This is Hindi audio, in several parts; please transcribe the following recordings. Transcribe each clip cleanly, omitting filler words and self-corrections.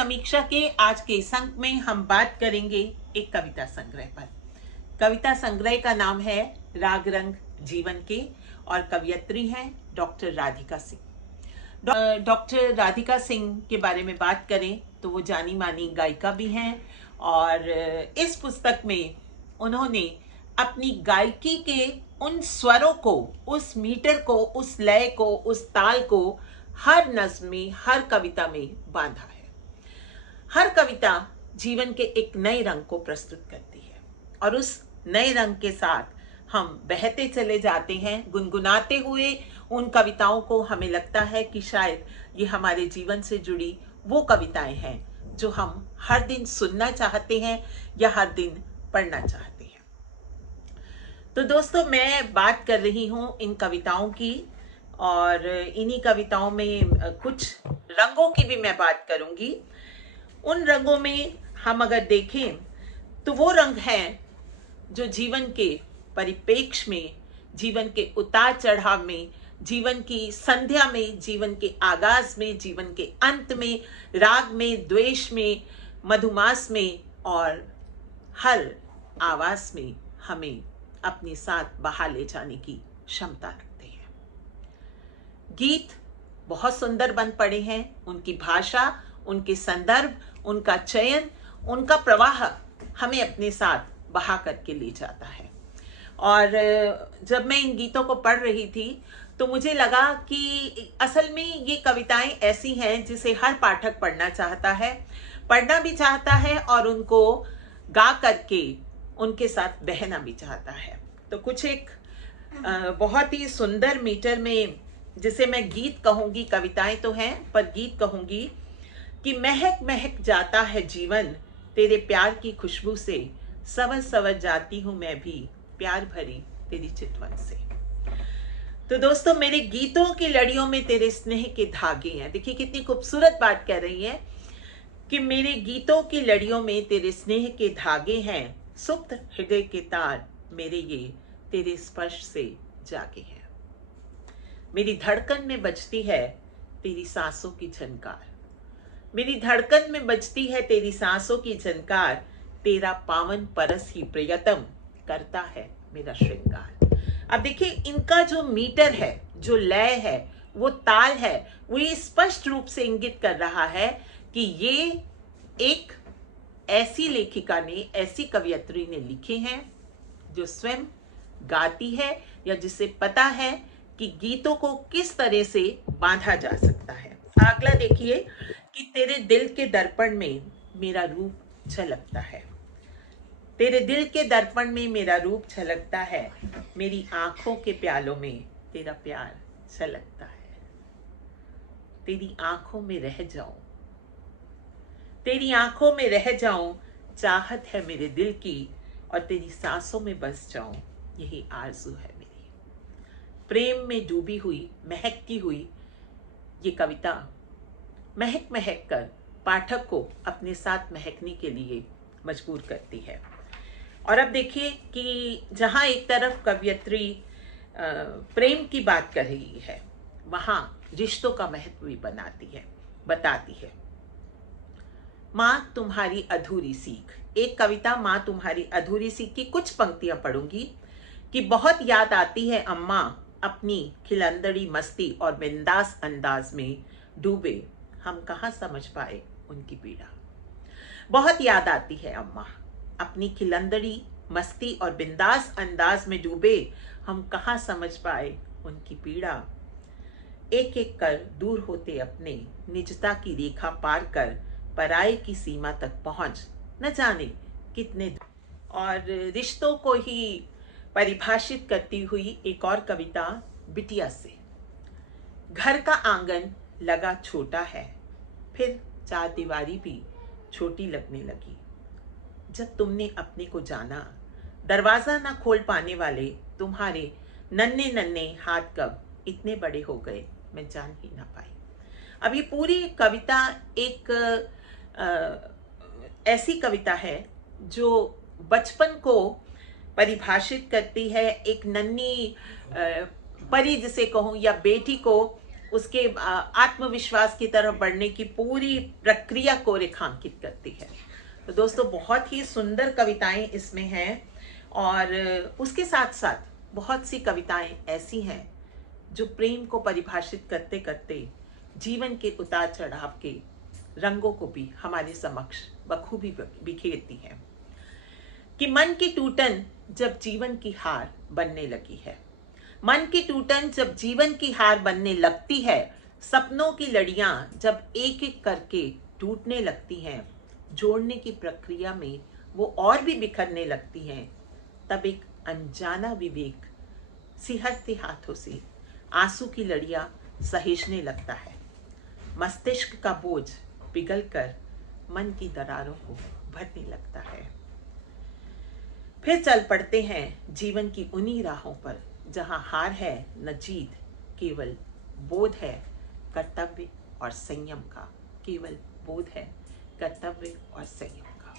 समीक्षा के आज के इस अंक में हम बात करेंगे एक कविता संग्रह पर। कविता संग्रह का नाम है राग रंग जीवन के और कवयित्री हैं डॉक्टर राधिका सिंह। डॉक्टर राधिका सिंह के बारे में बात करें तो वो जानी मानी गायिका भी हैं और इस पुस्तक में उन्होंने अपनी गायकी के उन स्वरों को, उस मीटर को, उस लय को, उस ताल को हर नज्म में, हर कविता में बांधा है। हर कविता जीवन के एक नए रंग को प्रस्तुत करती है और उस नए रंग के साथ हम बहते चले जाते हैं, गुनगुनाते हुए उन कविताओं को। हमें लगता है कि शायद ये हमारे जीवन से जुड़ी वो कविताएं हैं जो हम हर दिन सुनना चाहते हैं या हर दिन पढ़ना चाहते हैं। तो दोस्तों, मैं बात कर रही हूँ इन कविताओं की और इन्हीं कविताओं में कुछ रंगों की भी मैं बात करूंगी। उन रंगों में हम अगर देखें तो वो रंग हैं जो जीवन के परिप्रेक्ष्य में, जीवन के उतार चढ़ाव में, जीवन की संध्या में, जीवन के आगाज में, जीवन के अंत में, राग में, द्वेष में, मधुमास में और हर आवाज में हमें अपने साथ बहा ले जाने की क्षमता रखते हैं। गीत बहुत सुंदर बन पड़े हैं, उनकी भाषा, उनके संदर्भ, उनका चयन, उनका प्रवाह हमें अपने साथ बहा करके ले जाता है। और जब मैं इन गीतों को पढ़ रही थी तो मुझे लगा कि असल में ये कविताएं ऐसी हैं जिसे हर पाठक पढ़ना चाहता है, पढ़ना भी चाहता है और उनको गा करके उनके साथ बहना भी चाहता है। तो कुछ एक बहुत ही सुंदर मीटर में, जिसे मैं गीत कहूंगी, कविताएं तो हैं पर गीत कहूंगी, कि महक महक जाता है जीवन तेरे प्यार की खुशबू से, सवर सवर जाती हूं मैं भी प्यार भरी तेरी चितवन से। तो दोस्तों, मेरे गीतों की लड़ियों में तेरे स्नेह के धागे हैं। देखिए कितनी खूबसूरत बात कह रही है कि मेरे गीतों की लड़ियों में तेरे स्नेह के धागे हैं, सुप्त हृदय के तार मेरे ये तेरे स्पर्श से जागे हैं। मेरी धड़कन में बजती है तेरी सांसों की झनकार, मेरी धड़कन में बजती है तेरी सांसों की झनकार, तेरा पावन परस ही प्रियतम करता है मेरा श्रृंगार। अब देखिए इनका जो मीटर है, जो लय है, वो ताल है, वो ये स्पष्ट रूप से इंगित कर रहा है कि ये एक ऐसी लेखिका ने, ऐसी कवयित्री ने लिखे हैं जो स्वयं गाती है या जिसे पता है कि गीतों को किस तरह से बांधा जा सकता है। अगला देखिए कि तेरे दिल के दर्पण में मेरा रूप झलकता है, तेरे दिल के दर्पण में मेरा रूप झलकता है, मेरी आंखों के प्यालों में तेरा प्यार छलकता है। तेरी आंखों में रह जाऊं, तेरी आंखों में रह जाऊं, चाहत है मेरे दिल की, और तेरी सांसों में बस जाऊं, यही आरज़ू है मेरी। प्रेम में डूबी हुई, महकती हुई ये कविता महक महक कर पाठक को अपने साथ महकने के लिए मजबूर करती है। और अब देखिए कि जहां एक तरफ कवयित्री प्रेम की बात कर रही है, वहां रिश्तों का महत्व भी बताती है। माँ तुम्हारी अधूरी सीख, एक कविता माँ तुम्हारी अधूरी सीख की कुछ पंक्तियां पढ़ूंगी कि बहुत याद आती है अम्मा अपनी खिलंदड़ी मस्ती और बिंदास अंदाज में डूबे, हम कहाँ समझ पाए उनकी पीड़ा। बहुत याद आती है अम्मा अपनी खिलंदड़ी मस्ती और बिंदास अंदाज में डूबे, हम कहाँ समझ पाए उनकी पीड़ा। एक एक कर दूर होते अपने निजता की रेखा पार कर, पराये की सीमा तक पहुंच न जाने कितने। और रिश्तों को ही परिभाषित करती हुई एक और कविता बिटिया से। घर का आंगन लगा छोटा है, फिर चार दीवारी भी छोटी लगने लगी। जब तुमने अपने को जाना, दरवाजा ना खोल पाने वाले तुम्हारे नन्हे नन्हे हाथ कब इतने बड़े हो गए, मैं जान ही ना पाई। अब ये पूरी कविता एक ऐसी कविता है जो बचपन को परिभाषित करती है। एक नन्ही परी जिसे कहूँ या बेटी को उसके आत्मविश्वास की तरफ बढ़ने की पूरी प्रक्रिया को रेखांकित करती है। तो दोस्तों बहुत ही सुंदर कविताएं इसमें हैं, और उसके साथ साथ बहुत सी कविताएं ऐसी हैं जो प्रेम को परिभाषित करते करते जीवन के उतार चढ़ाव के रंगों को भी हमारे समक्ष बखूबी बिखेरती हैं। कि मन की टूटन जब जीवन की हार बनने लगी है, मन की टूटन जब जीवन की हार बनने लगती है, सपनों की लड़ियां जब एक एक करके टूटने लगती हैं, जोड़ने की प्रक्रिया में वो और भी बिखरने लगती हैं, तब एक अनजाना विवेक सिहरते हाथों से आंसू की लड़ियां सहेजने लगता है। मस्तिष्क का बोझ पिघलकर मन की दरारों को भरने लगता है। फिर चल पड़ते हैं जीवन की उन्हीं राहों पर जहां हार है न जीत, केवल बोध है कर्तव्य और संयम का, केवल बोध है कर्तव्य और संयम का।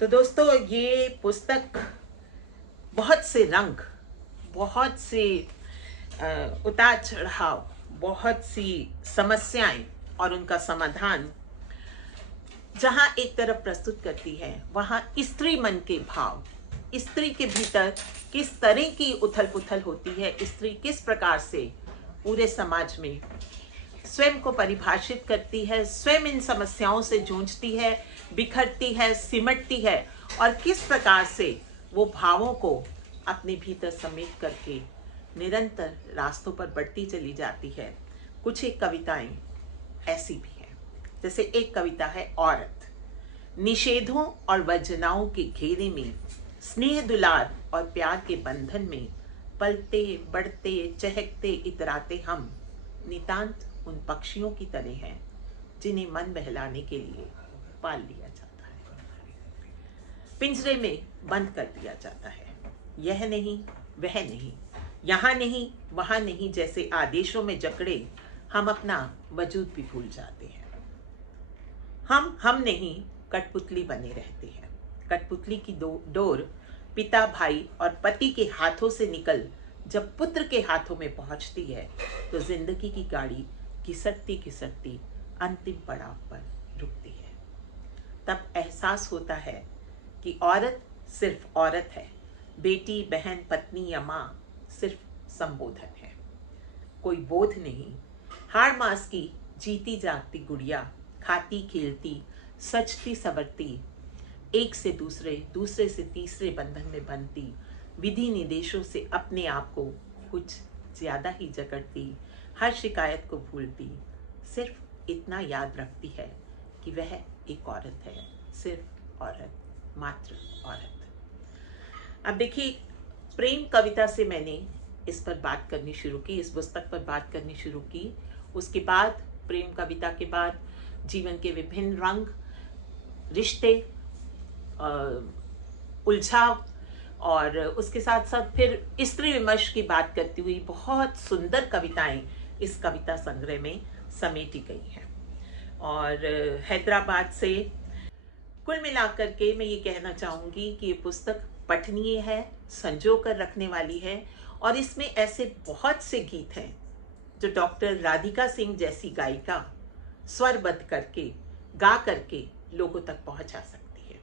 तो दोस्तों ये पुस्तक बहुत से रंग, बहुत से उतार चढ़ाव, बहुत सी समस्याएं और उनका समाधान जहां एक तरफ प्रस्तुत करती है, वहां स्त्री मन के भाव, स्त्री के भीतर किस तरह की उथल पुथल होती है, स्त्री किस प्रकार से पूरे समाज में स्वयं को परिभाषित करती है, स्वयं इन समस्याओं से जूझती है, बिखरती है, सिमटती है, और किस प्रकार से वो भावों को अपने भीतर समेट करके निरंतर रास्तों पर बढ़ती चली जाती है। कुछ एक कविताएं ऐसी भी हैं, जैसे एक कविता है औरत। निषेधों और वर्जनाओं के घेरे में, स्नेह दुलार और प्यार के बंधन में, पलते बढ़ते चहकते इतराते हम नितांत उन पक्षियों की तरह हैं जिन्हें मन बहलाने के लिए पाल लिया जाता है, पिंजरे में बंद कर दिया जाता है। यह नहीं, वह नहीं, यहाँ नहीं, वहां नहीं जैसे आदेशों में जकड़े हम अपना वजूद भी भूल जाते हैं। हम नहीं, कठपुतली बने रहते हैं। कठपुतली की डोर पिता, भाई और पति के हाथों से निकल जब पुत्र के हाथों में पहुंचती है, तो जिंदगी की गाड़ी घिसटती घिसटती अंतिम पड़ाव पर रुकती है। तब एहसास होता है कि औरत सिर्फ औरत है, बेटी, बहन, पत्नी या माँ सिर्फ संबोधन है, कोई बोध नहीं। हाड़ मास की जीती जागती गुड़िया, खाती खेलती सजती सवरती, एक से दूसरे, दूसरे से तीसरे बंधन में बनती, विधि निर्देशों से अपने आप को कुछ ज्यादा ही जकड़ती, हर शिकायत को भूलती, सिर्फ इतना याद रखती है कि वह एक औरत है, सिर्फ औरत, मात्र औरत। अब देखिए, प्रेम कविता से मैंने इस पर बात करनी शुरू की, इस पुस्तक पर बात करनी शुरू की। उसके बाद प्रेम कविता के बाद जीवन के विभिन्न रंग, रिश्ते, उलझाव, और उसके साथ साथ फिर स्त्री विमर्श की बात करती हुई बहुत सुंदर कविताएं इस कविता संग्रह में समेटी गई हैं। और हैदराबाद से कुल मिलाकर के मैं ये कहना चाहूँगी कि ये पुस्तक पठनीय है, संजो कर रखने वाली है, और इसमें ऐसे बहुत से गीत हैं जो डॉक्टर राधिका सिंह जैसी गायिका स्वरबद्ध करके, गा करके लोगों तक पहुंचा सकती है।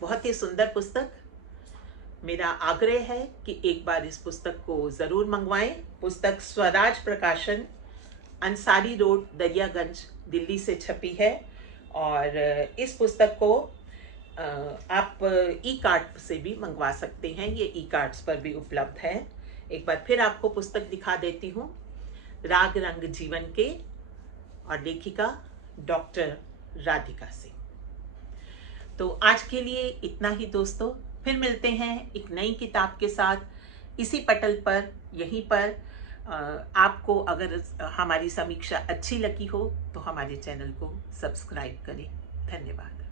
बहुत ही सुंदर पुस्तक। मेरा आग्रह है कि एक बार इस पुस्तक को जरूर मंगवाएं। पुस्तक स्वराज प्रकाशन, अंसारी रोड, दरियागंज, दिल्ली से छपी है, और इस पुस्तक को आप ई कार्ड से भी मंगवा सकते हैं, ये ई कार्ड्स पर भी उपलब्ध है। एक बार फिर आपको पुस्तक दिखा देती हूँ, राग रंग जीवन के, और लेखिका डॉक्टर राधिका सिंह। तो आज के लिए इतना ही दोस्तों, फिर मिलते हैं एक नई किताब के साथ इसी पटल पर, यहीं पर। आपको अगर हमारी समीक्षा अच्छी लगी हो तो हमारे चैनल को सब्सक्राइब करें। धन्यवाद।